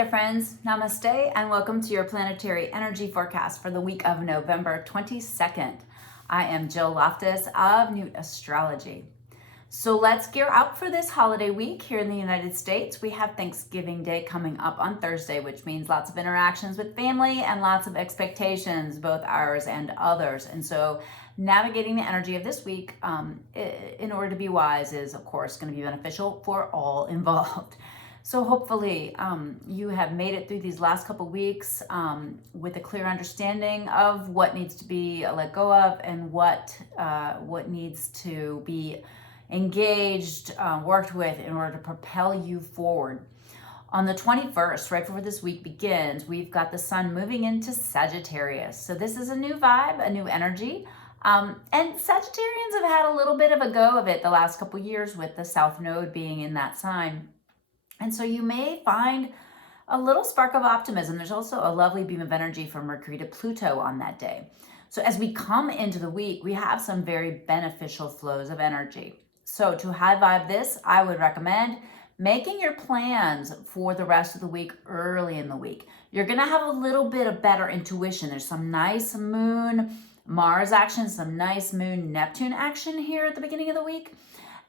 there, friends. Namaste, and welcome to your Planetary Energy Forecast for the week of November 22nd. I am Jill Loftus of Nuit Astrology. So let's gear up for this holiday week here in the United States. We have Thanksgiving Day coming up on Thursday, which means lots of interactions with family and lots of expectations, both ours and others. And so navigating the energy of this week in order to be wise is, of course, going to be beneficial for all involved. So hopefully you have made it through these last couple weeks with a clear understanding of what needs to be let go of and what needs to be engaged, worked with in order to propel you forward. On the 21st, right before this week begins, we've got the sun moving into Sagittarius. So this is a new vibe, a new energy. And Sagittarians have had a little bit of a go of it the last couple years with the South Node being in that sign. And so you may find a little spark of optimism. There's also a lovely beam of energy from Mercury to Pluto on that day. So as we come into the week, we have some very beneficial flows of energy. So to high vibe this, I would recommend making your plans for the rest of the week early in the week. You're gonna have a little bit of better intuition. There's some nice moon Mars action, some nice moon Neptune action here at the beginning of the week.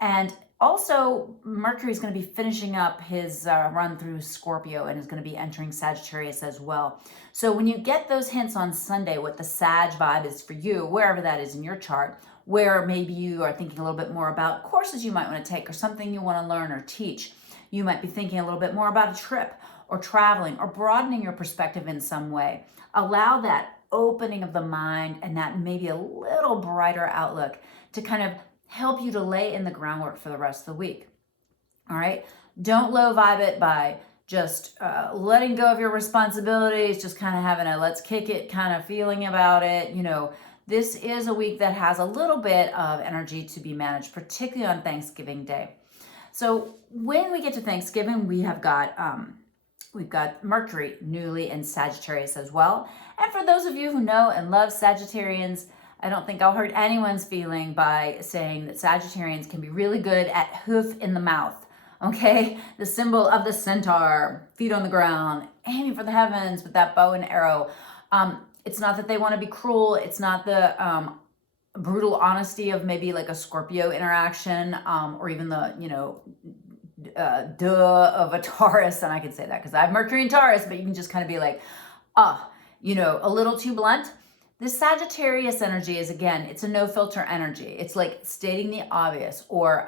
And also, Mercury is going to be finishing up his run through Scorpio and is going to be entering Sagittarius as well. So when you get those hints on Sunday, what the Sag vibe is for you, wherever that is in your chart, where maybe you are thinking a little bit more about courses you might want to take or something you want to learn or teach. You might be thinking a little bit more about a trip or traveling or broadening your perspective in some way. Allow that opening of the mind and that maybe a little brighter outlook to kind of help you to lay in the groundwork for the rest of the week. All right. Don't low vibe it by just letting go of your responsibilities, just kind of having a let's kick it kind of feeling about it. You know, this is a week that has a little bit of energy to be managed, particularly on Thanksgiving Day. So when we get to Thanksgiving, we've got Mercury newly in Sagittarius as well. And for those of you who know and love Sagittarians, I don't think I'll hurt anyone's feeling by saying that Sagittarians can be really good at hoof in the mouth, okay? The symbol of the centaur, feet on the ground, aiming for the heavens with that bow and arrow. It's not that they want to be cruel. It's not the brutal honesty of maybe like a Scorpio interaction or even the, of a Taurus. And I can say that because I have Mercury in Taurus, but you can just kind of be like, a little too blunt. This Sagittarius energy is, again, it's a no filter energy. It's like stating the obvious or,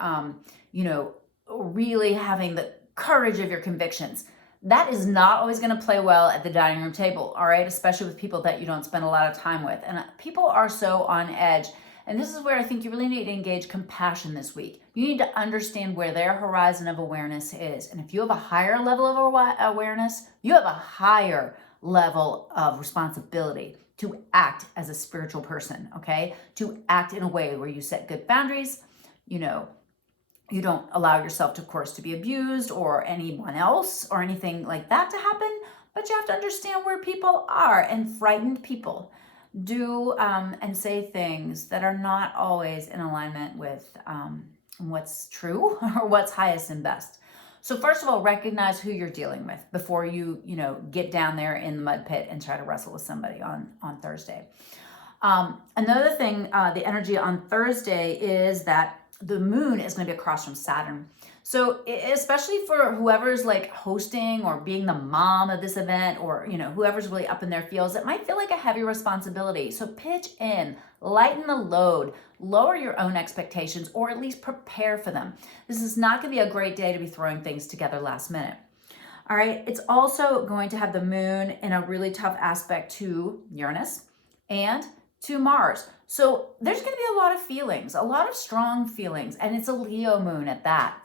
really having the courage of your convictions. That is not always going to play well at the dining room table, all right? Especially with people that you don't spend a lot of time with. And people are so on edge. And this is where I think you really need to engage compassion this week. You need to understand where their horizon of awareness is. And if you have a higher level of awareness, you have a higher level of responsibility to act as a spiritual person, okay? To act in a way where you set good boundaries, you don't allow yourself, of course, to be abused or anyone else or anything like that to happen, but you have to understand where people are, and frightened people do and say things that are not always in alignment with what's true or what's highest and best. So first of all, recognize who you're dealing with before you, get down there in the mud pit and try to wrestle with somebody on Thursday. Another thing, the energy on Thursday is that the moon is going to be across from Saturn. So especially for whoever's like hosting or being the mom of this event or, whoever's really up in their fields, it might feel like a heavy responsibility. So pitch in, lighten the load, lower your own expectations, or at least prepare for them. This is not going to be a great day to be throwing things together last minute. All right. It's also going to have the moon in a really tough aspect to Uranus and to Mars. So there's going to be a lot of feelings, a lot of strong feelings, and it's a Leo moon at that.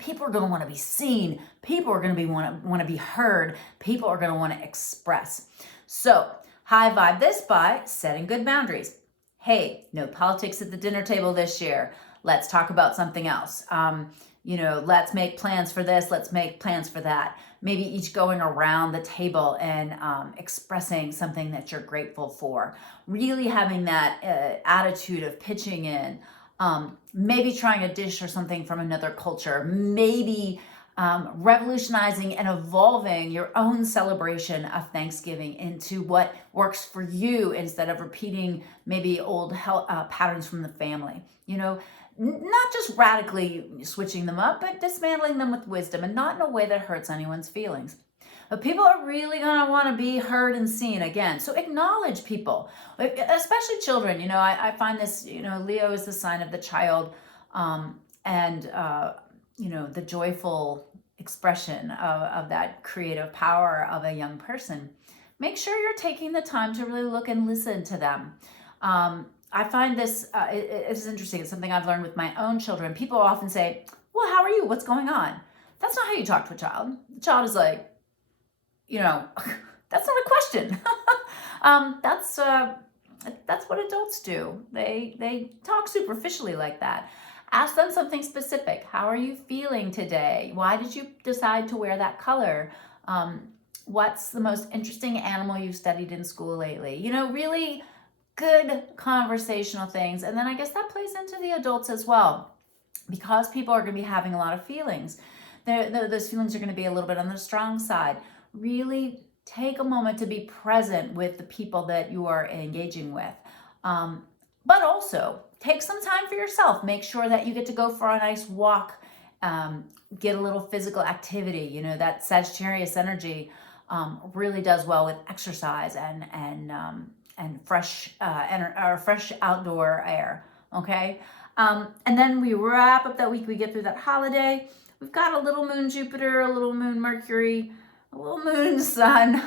People are going to want to be seen. People are going to want to be heard. People are going to want to express. So high vibe this by setting good boundaries. Hey, no politics at the dinner table this year. Let's talk about something else. Let's make plans for this. Let's make plans for that. Maybe each going around the table and expressing something that you're grateful for. Really having that attitude of pitching in. Maybe trying a dish or something from another culture. Maybe revolutionizing and evolving your own celebration of Thanksgiving into what works for you instead of repeating maybe old patterns from the family. You know, not just radically switching them up, but dismantling them with wisdom and not in a way that hurts anyone's feelings. But people are really going to want to be heard and seen again. So acknowledge people, especially children. You know, I find this, you know, Leo is the sign of the child, and you know, the joyful expression of that creative power of a young person. Make sure you're taking the time to really look and listen to them. I find this, it's interesting. It's something I've learned with my own children. People often say, well, how are you? What's going on? That's not how you talk to a child. The child is like, you know, that's not a question. That's what adults do. They talk superficially like that. Ask them something specific. How are you feeling today? Why did you decide to wear that color? What's the most interesting animal you've studied in school lately? You know, really good conversational things. And then I guess that plays into the adults as well, because people are going to be having a lot of feelings. Those feelings are going to be a little bit on the strong side. Really take a moment to be present with the people that you are engaging with. But also take some time for yourself. Make sure that you get to go for a nice walk, get a little physical activity. You know, that Sagittarius energy really does well with exercise and fresh fresh outdoor air. Okay, and then we wrap up that week. We get through that holiday. We've got a little moon Jupiter, a little moon Mercury, a little moon Sun.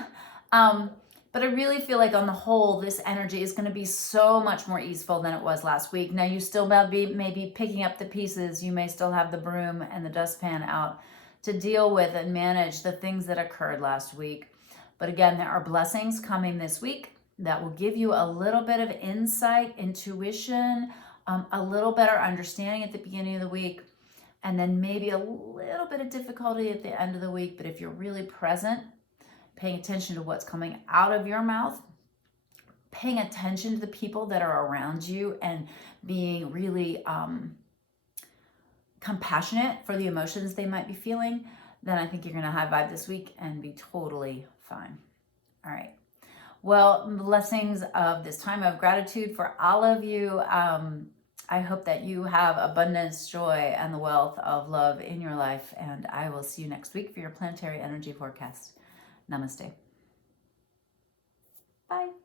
But I really feel like on the whole, this energy is going to be so much more easeful than it was last week. Now, you still may be picking up the pieces. You may still have the broom and the dustpan out to deal with and manage the things that occurred last week. But again, there are blessings coming this week that will give you a little bit of insight, intuition, a little better understanding at the beginning of the week, and then maybe a little bit of difficulty at the end of the week. But if you're really present, paying attention to what's coming out of your mouth, paying attention to the people that are around you, and being really compassionate for the emotions they might be feeling, then I think you're going to high vibe this week and be totally fine. All right. Well, blessings of this time of gratitude for all of you. I hope that you have abundance, joy, and the wealth of love in your life. And I will see you next week for your planetary energy forecast. Namaste. Bye.